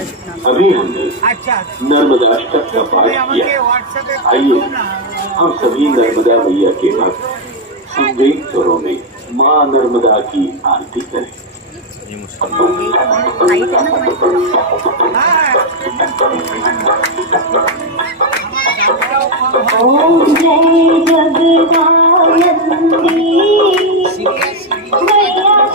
अभी हमने नर्मदा अष्टक का पाठ किया। आइए हम सभी नर्मदा मैया के भक्त संवेद स्वरों में माँ नर्मदा की आरती करें। ओम जय जगदानंदी मैया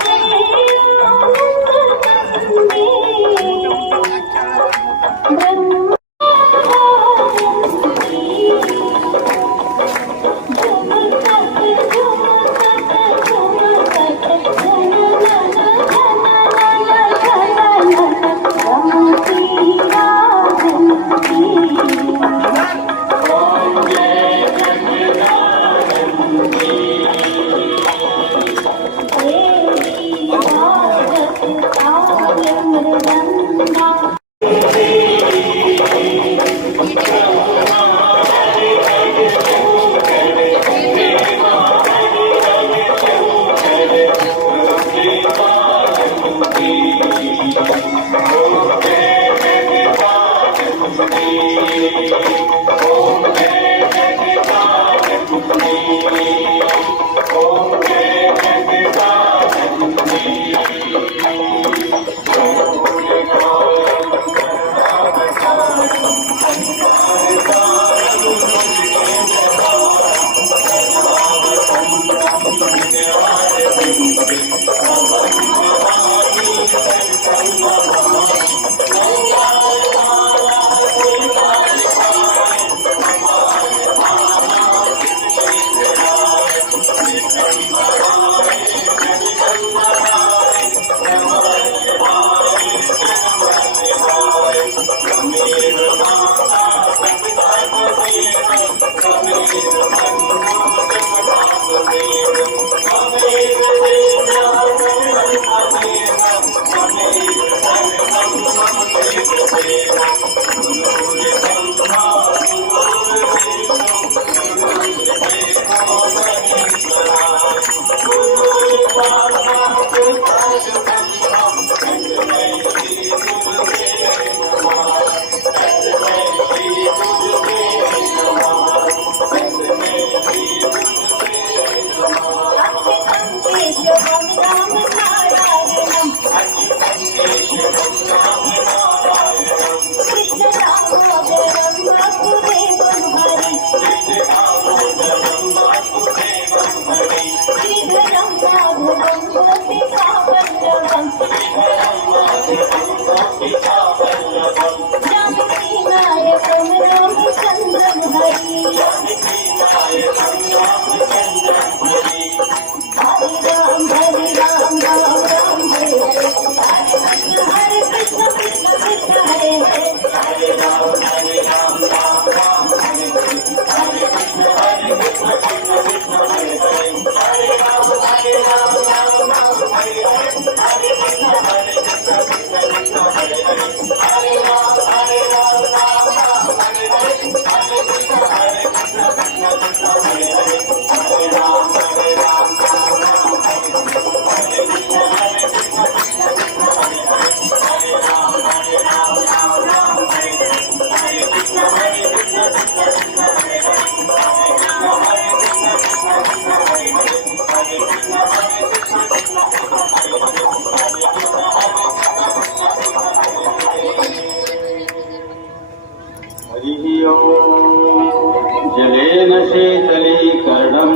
जलेन शीतलीकरणं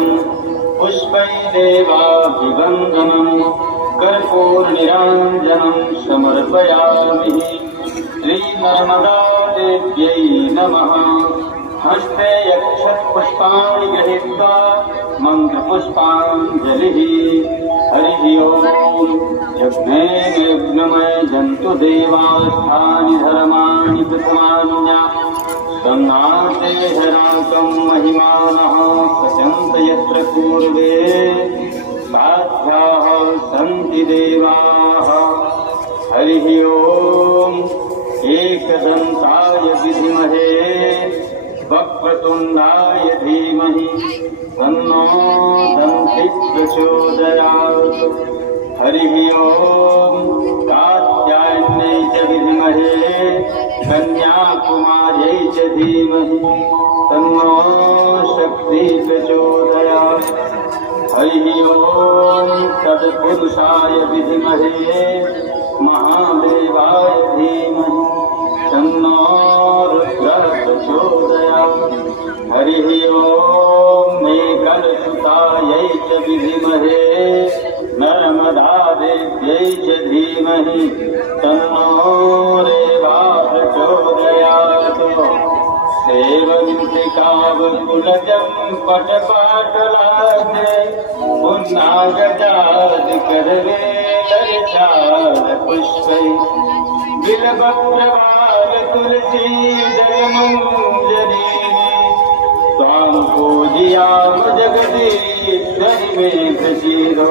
पुष्पैदेवाभिवन्दनं कर्पूरनिराञ्जनं समर्पयामि। श्रीनर्मदादेव्यै नमः। हस्ते यक्षत्पुष्पाणि गृहीत्वा मन्त्रपुष्पाञ्जलिः। हरिः ओम्। यज्ञेन यज्ञमय जन्तु देवास्थानि धर्माणि प्रथमान्या संघाते हराकं महिमानः पचन्त यत्र पूर्वे साध्याः सन्ति देवाः। हरिः ओम्। एकदन्ताय विद्महे वक्रतुण्डाय धीमहि तन्नो दन्ति प्रचोदयात्। हरिः ओम्। कात्यायन कन्याकुमार्यै च विद्महे कन्याकुमार्यै च धीमहि तन्नो शक्ति प्रचोदयात् हरिः ओम तत्पुरुषाय विद्महे महादेवाय धीमहि तन्नो रुद्रः प्रचोदयात् हरिः ओम मेघलसुतायै च विद्महे नर्मदादेव्यै च धीमहि तन्नो रेवा प्रचोदयात् सेवन्तिकावकुलजं पटपाटलाग्रे पुन्नागजादिकरवेलरिचारपुष्पै बिल्वप्रवालतुलसीदलमञ्जरीः त्वां पूजयामि जगदीश्वरि मे प्रसीदो